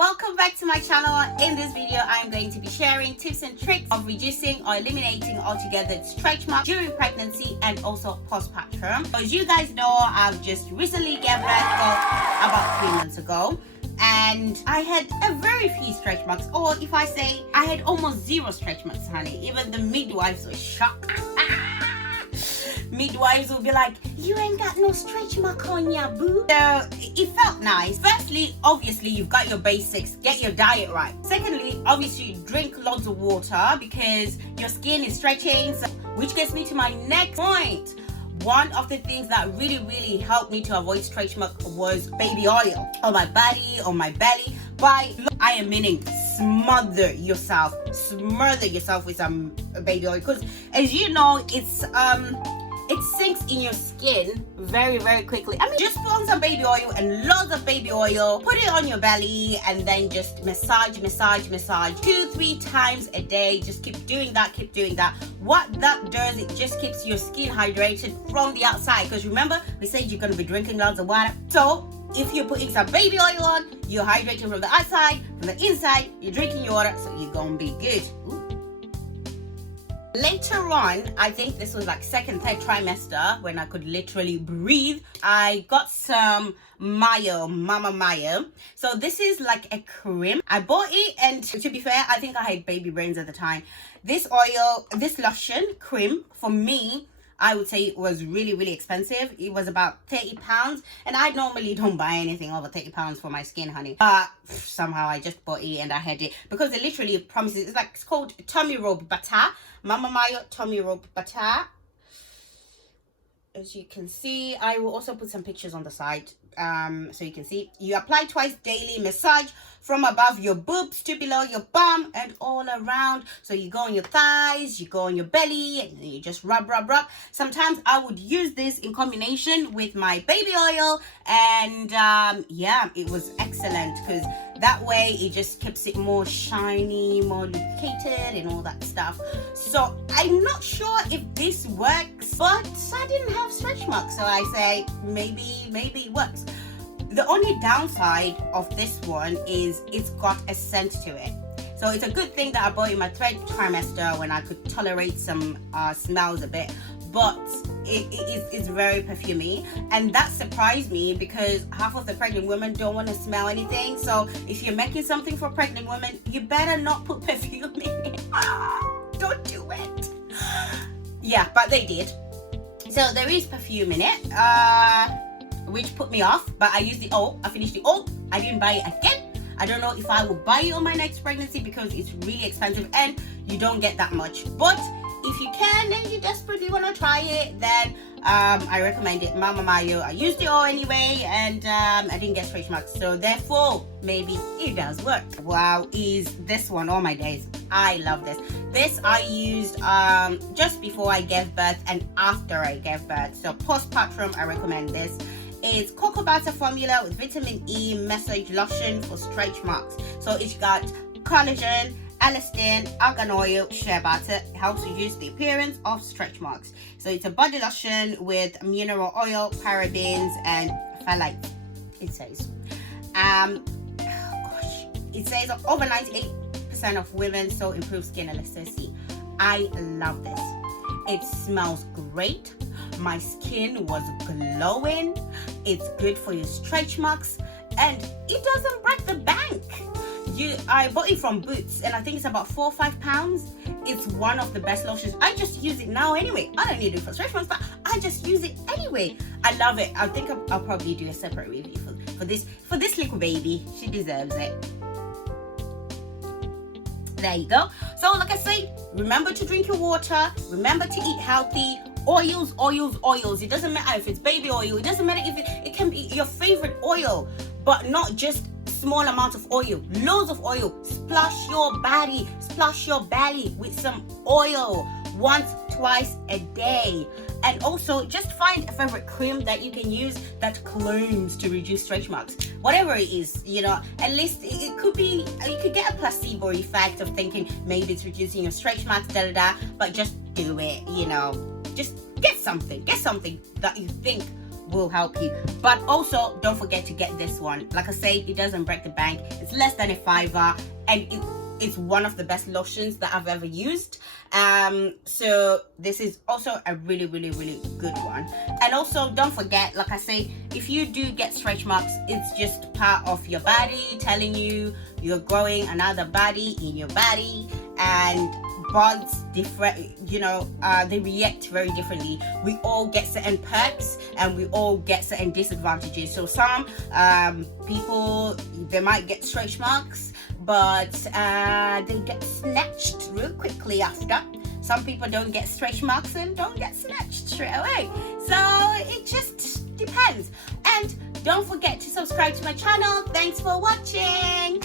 Welcome back to my channel. In this video, I'm going to be sharing tips and tricks of reducing or eliminating altogether stretch marks during pregnancy and also postpartum. As you guys know, I've just recently gave birth about 3 months ago, and I had a very few stretch marks, or if I say I had almost zero stretch marks, honey. Even the midwives were shocked. Midwives will be like, you ain't got no stretch mark on ya, boo. So it felt nice. Firstly, obviously you've got your basics, get your diet right. Secondly, obviously drink lots of water because your skin is stretching, which gets me to my next point. One of the things that really helped me to avoid stretch marks was baby oil on my body, on my belly. By I am meaning smother yourself with some baby oil, because as you know, it sinks in your skin very quickly. I mean, just put on some baby oil and loads of baby oil, put it on your belly, and then just massage 2-3 times a day. Just keep doing that. What that does, it just keeps your skin hydrated from the outside, because remember we said you're going to be drinking lots of water. So if you're putting some baby oil on, you're hydrating from the outside, from the inside you're drinking your water, so you're gonna be good. Ooh. Later on, I think this was like second, third trimester, when I could literally breathe, I got some mayo, mama mayo. So this is like a cream. I bought it, and to be fair, I think I had baby brains at the time. This oil, this lotion cream, for me, I would say it was really expensive. It was about £30, and I normally don't buy anything over £30 for my skin, honey. But somehow I just bought it and I had it because it literally promises. It's called tummy rub butter, Mama Mayo tummy rub butter. As you can see, I will also put some pictures on the side so you can see. You apply twice daily, massage from above your boobs to below your bum and all around. So you go on your thighs, you go on your belly, and then you just rub. Sometimes I would use this in combination with my baby oil, and yeah, it was excellent because that way it just keeps it more shiny, more lubricated and all that stuff. So I'm not sure if this works, but I didn't have stretch marks, so I say maybe it works. The only downside of this one is it's got a scent to it. So it's a good thing that I bought it in my third trimester when I could tolerate some smells a bit, but it's very perfumey, and that surprised me because half of the pregnant women don't want to smell anything. So if you're making something for pregnant women, you better not put perfume in it. Don't do it. Yeah, but they did. So there is perfume in it, which put me off, but I used the oil. I finished the oil. I didn't buy it again. I don't know if I will buy it on my next pregnancy because it's really expensive and you don't get that much. But if you can and you desperately want to try it, then I recommend it. Mama Mayo. I used the oil anyway, and I didn't get stretch marks, so therefore maybe it does work. Wow, is this one, oh my days, I love this. This I used just before I gave birth and after I gave birth. So postpartum, I recommend this. It's Cocobutter formula with vitamin E massage lotion for stretch marks. So it's got collagen, elastin, argan oil, shea butter. It helps reduce the appearance of stretch marks. So it's a body lotion with mineral oil, parabens, and phthalates. It says. It says over 98% of women saw improved skin elasticity. I love this. It smells great. My skin was glowing. It's good for your stretch marks, and it doesn't break the bank. I bought it from Boots, and I think it's about £4 or £5. It's one of the best lotions. I just use it now anyway. I don't need it for stretch marks, but I just use it anyway. I love it. I think I'll probably do a separate review for this little baby. She deserves it. There you go. So like I say, remember to drink your water, remember to eat healthy. Oils. It doesn't matter if it's baby oil, it doesn't matter if it can be your favorite oil, but not just small amounts of oil. Loads of oil. Splash your belly with some oil once, twice a day. And also just find a favorite cream that you can use that claims to reduce stretch marks. Whatever it is, you know, at least it could be, you could get a placebo effect of thinking maybe it's reducing your stretch marks, but just do it, you know. Just get something that you think will help you. But also don't forget to get this one. Like I said, it doesn't break the bank. It's less than $5 and it's one of the best lotions that I've ever used. So this is also a really good one. And also don't forget, like I say, if you do get stretch marks, it's just part of your body telling you you're growing another body in your body, and bodies different, you know, they react very differently. We all get certain perks and we all get certain disadvantages. So some people, they might get stretch marks, but they get snatched real quickly after. Some people don't get stretch marks and don't get snatched straight away. So it just depends. And don't forget to subscribe to my channel. Thanks for watching.